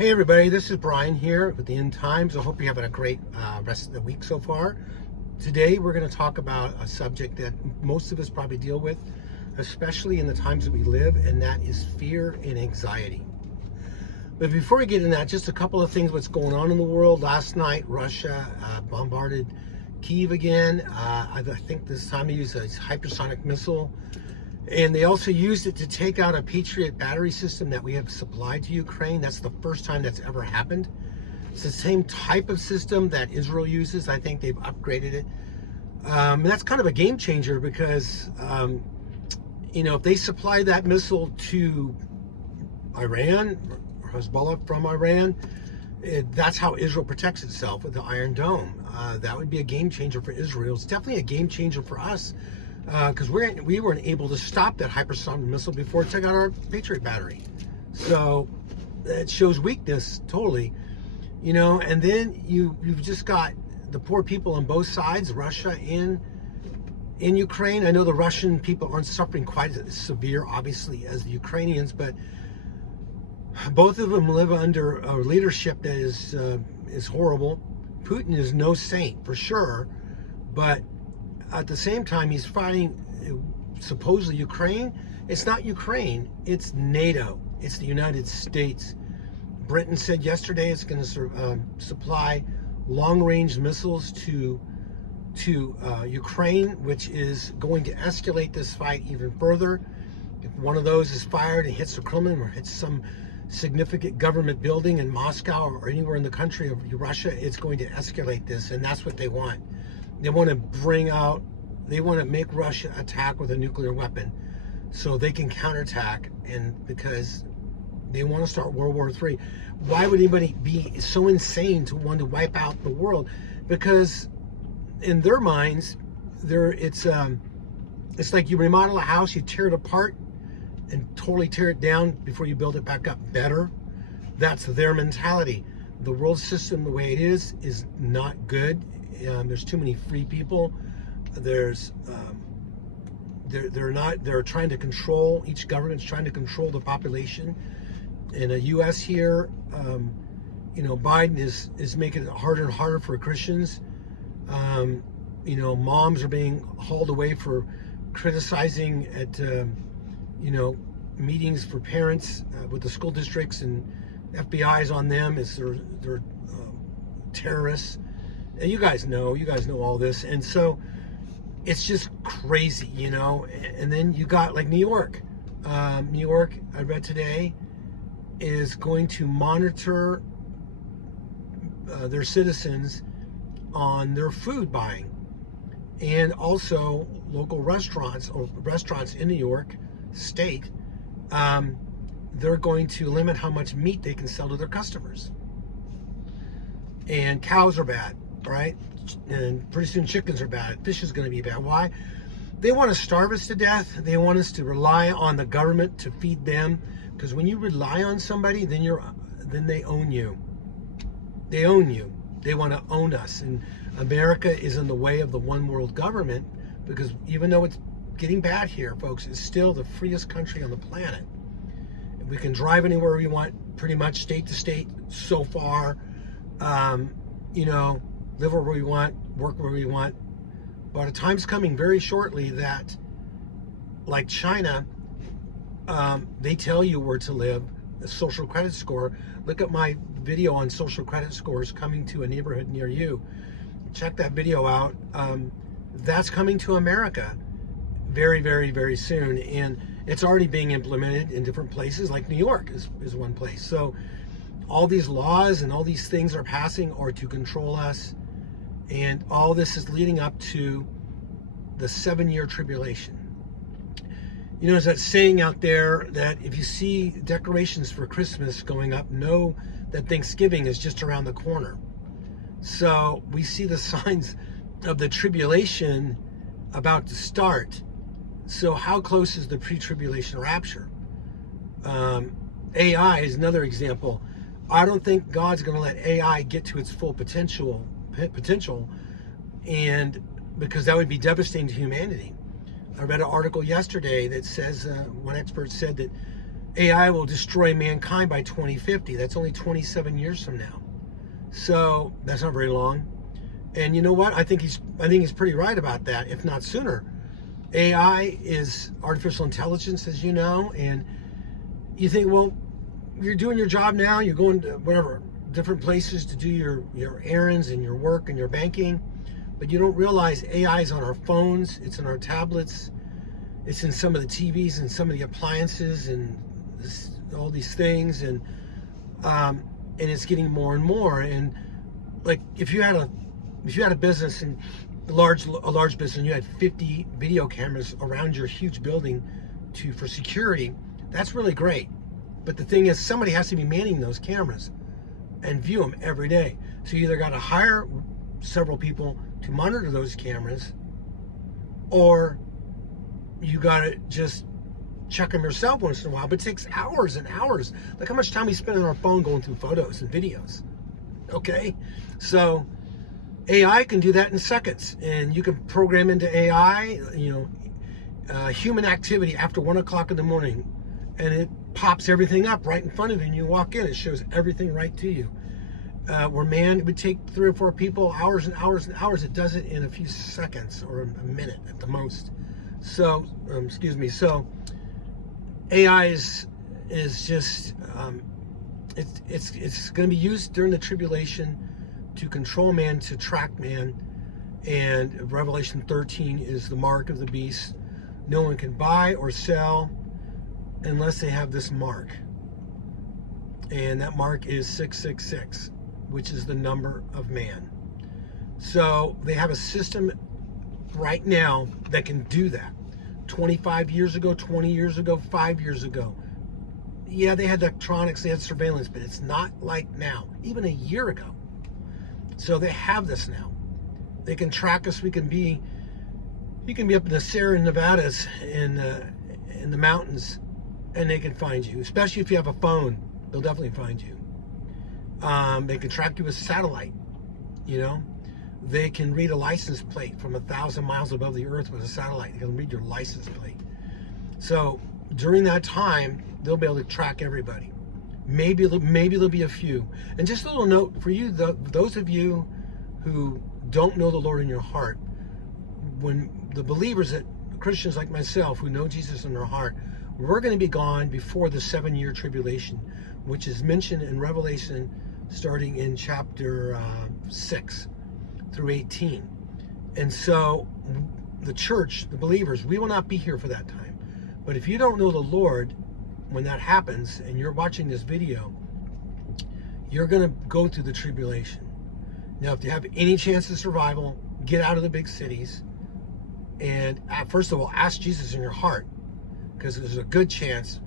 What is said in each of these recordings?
Hey everybody, this is Brian here with the End Times. I hope you're having a great rest of the week so far. Today we're going to talk about a subject that most of us probably deal with, especially in the times that we live, and that is fear and anxiety. But before we get into that, just a couple of things what's going on in the world. Last night, Russia bombarded Kyiv again. I think this time they used a hypersonic missile. And they also used it to take out a Patriot battery system that we have supplied to Ukraine. That's the first time that's ever happened. It's the same type of system that Israel uses. I think they've upgraded it. And that's kind of a game changer because, if they supply that missile to Iran, or Hezbollah from Iran, that's how Israel protects itself with the Iron Dome. That would be a game changer for Israel. It's definitely a game changer for us. Because we weren't able to stop that hypersonic missile before it took out our Patriot battery. So it shows weakness totally, and then you've just got the poor people on both sides, Russia and in Ukraine. I know the Russian people aren't suffering quite as severe, obviously, as the Ukrainians, but both of them live under a leadership that is horrible. Putin is no saint for sure, but at the same time, he's fighting supposedly Ukraine. It's not Ukraine, it's NATO, it's the United States. Britain said yesterday it's going to supply long-range missiles to Ukraine, which is going to escalate this fight even further. If one of those is fired and hits the Kremlin or hits some significant government building in Moscow or anywhere in the country of Russia, it's going to escalate this, and that's what they want. They want to make Russia attack with a nuclear weapon so they can counterattack, and because they want to start World War III. Why would anybody be so insane to want to wipe out the world? Because in their minds, it's like you remodel a house, you tear it apart and totally tear it down before you build it back up better. That's their mentality. The world system, the way it is not good. There's too many free people. They're trying to control, each government's trying to control the population. In the US here, Biden is making it harder and harder for Christians. Moms are being hauled away for criticizing at meetings for parents with the school districts, and FBI is on them as they're terrorists. And you guys know all this, and so it's just crazy, And then you got like New York. New York, I read today, is going to monitor their citizens on their food buying, and also local restaurants in New York State. They're going to limit how much meat they can sell to their customers. And cows are bad. Right? And pretty soon chickens are bad. Fish is going to be bad. Why? They want to starve us to death. They want us to rely on the government to feed them. Because when you rely on somebody, then they own you. They own you. They want to own us. And America is in the way of the one world government, because even though it's getting bad here, folks, it's still the freest country on the planet. We can drive anywhere we want, pretty much state to state so far. Live where we want, work where we want. But a time's coming very shortly that, like China, they tell you where to live, a social credit score. Look at my video on social credit scores coming to a neighborhood near you. Check that video out. That's coming to America very, very, very soon. And it's already being implemented in different places, like New York is one place. So all these laws and all these things are passing or to control us. And all this is leading up to the 7-year tribulation. There's that saying out there that if you see decorations for Christmas going up, know that Thanksgiving is just around the corner. So we see the signs of the tribulation about to start. So how close is the pre-tribulation rapture? AI is another example. I don't think God's going to let AI get to its full potential, and because that would be devastating to humanity. I read an article yesterday that says one expert said that AI will destroy mankind by 2050. That's only 27 years from now. So that's not very long. And you know what? I think he's pretty right about that, if not sooner. AI is artificial intelligence, as you know, and you think, well, you're doing your job now, you're going to whatever, different places to do your errands and your work and your banking, but you don't realize AI is on our phones, it's in our tablets, it's in some of the TVs and some of the appliances and all these things, and it's getting more and more. And like if you had a business, and a large business, and you had 50 video cameras around your huge building for security, that's really great. But the thing is, somebody has to be manning those cameras and view them every day. So you either got to hire several people to monitor those cameras, or you got to just check them yourself once in a while. But it takes hours and hours. Like how much time we spend on our phone going through photos and videos. Okay? So AI can do that in seconds. And you can program into AI, human activity after 1 o'clock in the morning. And it pops everything up right in front of you, and you walk in, it shows everything right to you. Where it would take 3 or 4 people hours and hours and hours, it does it in a few seconds or a minute at the most. So, so AI is just, it's going to be used during the tribulation to control man, to track man, and Revelation 13 is the mark of the beast. No one can buy or sell unless they have this mark, and that mark is 666, which is the number of man. So they have a system right now that can do that. 25 years ago, 20 years ago, 5 years ago, yeah, they had electronics, they had surveillance, but it's not like now, even a year ago. So they have this now. They can track us. You can be up in the Sierra Nevadas in the mountains, and they can find you, especially if you have a phone. They'll definitely find you. They can track you with satellite. They can read a license plate from 1,000 miles above the earth with a satellite. They can read your license plate. So during that time, they'll be able to track everybody. Maybe there'll be a few. And just a little note for you, those of you who don't know the Lord in your heart, when the believers, Christians like myself, who know Jesus in their heart, we're going to be gone before the 7-year tribulation, which is mentioned in Revelation starting in chapter 6 through 18. And so the church, the believers, we will not be here for that time. But if you don't know the Lord, when that happens and you're watching this video, you're going to go through the tribulation. Now, if you have any chance of survival, get out of the big cities. And first of all, ask Jesus in your heart, because there's a good chance,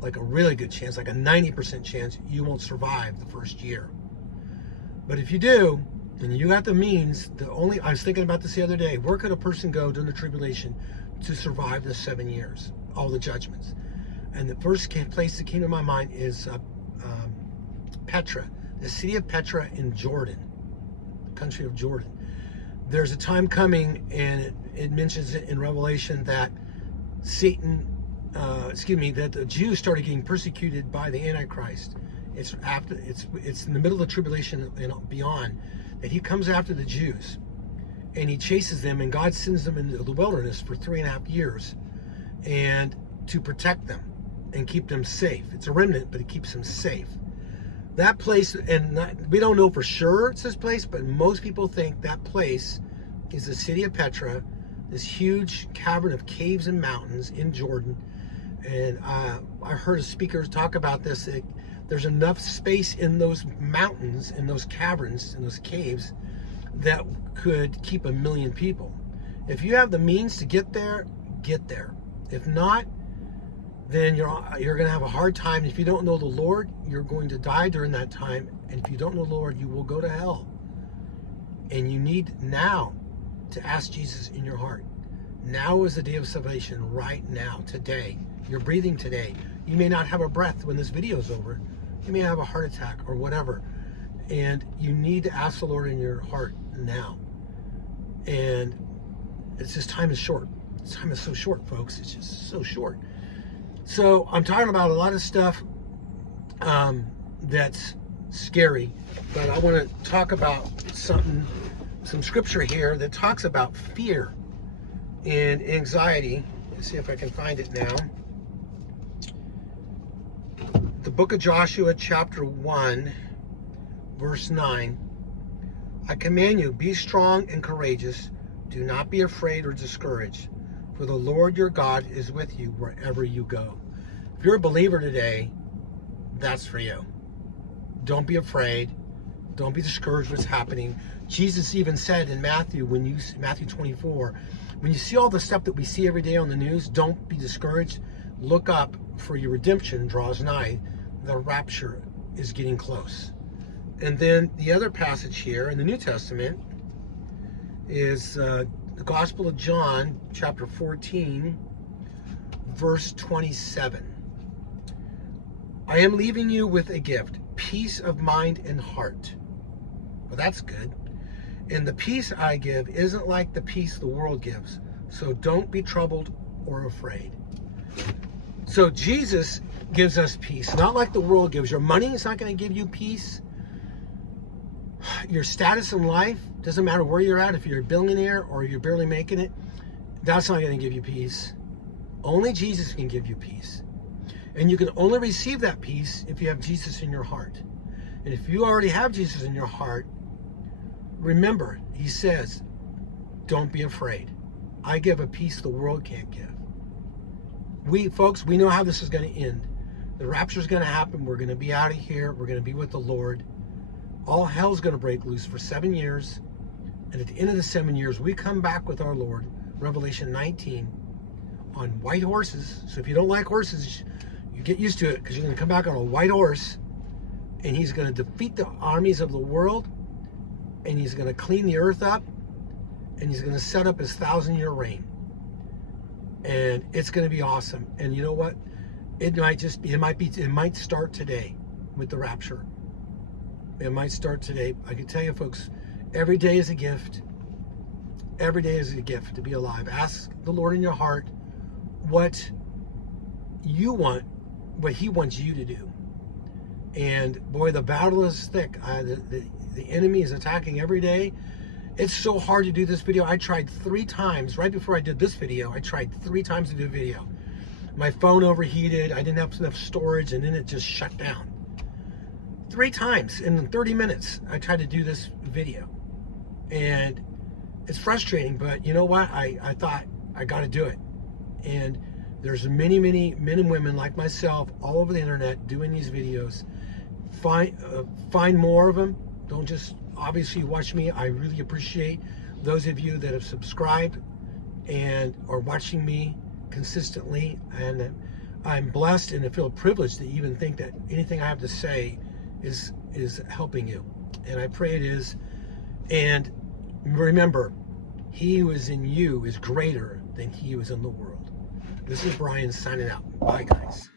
like a really good chance, like a 90% chance, you won't survive the first year. But if you do, and you got the means, I was thinking about this the other day, where could a person go during the tribulation to survive the 7 years, all the judgments? And the first place that came to my mind is Petra, the city of Petra in Jordan, the country of Jordan. There's a time coming, and it mentions it in Revelation, that that the Jews started getting persecuted by the Antichrist. It's in the middle of the tribulation and beyond, that he comes after the Jews, and he chases them, and God sends them into the wilderness for 3.5 years, and to protect them and keep them safe. It's a remnant, but it keeps them safe. That place, we don't know for sure it's this place, but most people think that place is the city of Petra, this huge cavern of caves and mountains in Jordan. And I heard a speaker talk about this. There's enough space in those mountains, in those caverns, in those caves, that could keep 1 million people. If you have the means to get there, get there. If not, then you're going to have a hard time. If you don't know the Lord, you're going to die during that time. And if you don't know the Lord, you will go to hell. And you need now to ask Jesus in your heart. Now is the day of salvation, right now, today. You're breathing today. You may not have a breath when this video is over. You may have a heart attack or whatever. And you need to ask the Lord in your heart now. And it's just, time is short. Time is so short, folks. It's just so short. So I'm talking about a lot of stuff that's scary, but I want to talk about some scripture here that talks about fear and anxiety. Let's see if I can find it now. The book of Joshua, chapter 1, verse 9. I command you, be strong and courageous. Do not be afraid or discouraged, for the Lord your God is with you wherever you go. If you're a believer today, that's for you. Don't be afraid. Don't be discouraged what's happening. Jesus even said in Matthew 24, when you see all the stuff that we see every day on the news, don't be discouraged. Look up, for your redemption draws nigh. The rapture is getting close. And then the other passage here in the New Testament is the Gospel of John, chapter 14, verse 27. I am leaving you with a gift, peace of mind and heart. Well, that's good. And the peace I give isn't like the peace the world gives. So don't be troubled or afraid. So Jesus gives us peace, not like the world gives. Your money is not going to give you peace. Your status in life, doesn't matter where you're at, if you're a billionaire or you're barely making it, that's not going to give you peace. Only Jesus can give you peace. And you can only receive that peace if you have Jesus in your heart. And if you already have Jesus in your heart, remember, he says, don't be afraid. I give a peace the world can't give. Folks, we know how this is going to end. The rapture is going to happen. We're going to be out of here. We're going to be with the Lord. All hell's going to break loose for 7 years. And at the end of the 7 years, we come back with our Lord, Revelation 19, on white horses. So if you don't like horses, you get used to it, because you're going to come back on a white horse, and he's going to defeat the armies of the world, and he's going to clean the earth up, and he's going to set up his 1,000-year reign. And it's going to be awesome. And you know what? It might start today with the rapture. It might start today. I can tell you, folks, every day is a gift. Every day is a gift to be alive. Ask the Lord in your heart what you want, what he wants you to do. And boy, the battle is thick. The enemy is attacking every day. It's so hard to do this video. I tried 3 times. Right before I did this video, I tried 3 times to do a video. My phone overheated. I didn't have enough storage, and then it just shut down. 3 times in 30 minutes, I tried to do this video. And it's frustrating, but you know what? I thought, I got to do it. And there's many men and women like myself all over the internet doing these videos. Find more of them. Don't just obviously watch me. I really appreciate those of you that have subscribed and are watching me consistently. And I'm blessed and I feel privileged to even think that anything I have to say is helping you. And I pray it is. And remember, he who is in you is greater than he who is in the world. This is Brian signing out. Bye, guys.